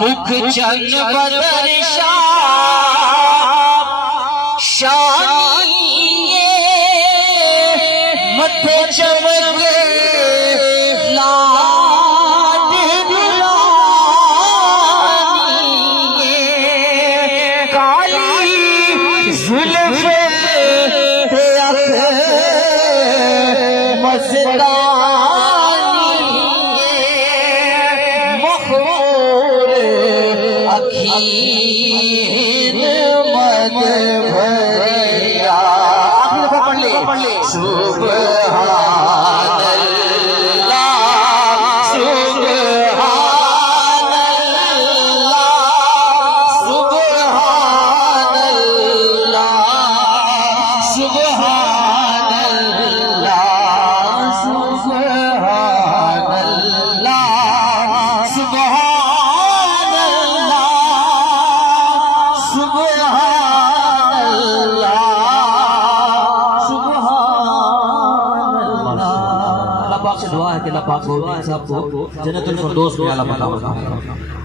मुख चन बदर शानी मथे चमक लाड दुलानी काली जुल्फ ते अख मस्तानी मखमूर अखीर मद भरिया। आखिर दफा पढ़ ले सुब्हानल्लाह सुब्हानल्लाह सुब्हानल्लाह सुब्हानल्लाह सुब्हानल्लाह दुआ है कि अल्लाह पाक को सबको जन्नतुल फिरदौस में अल्लाह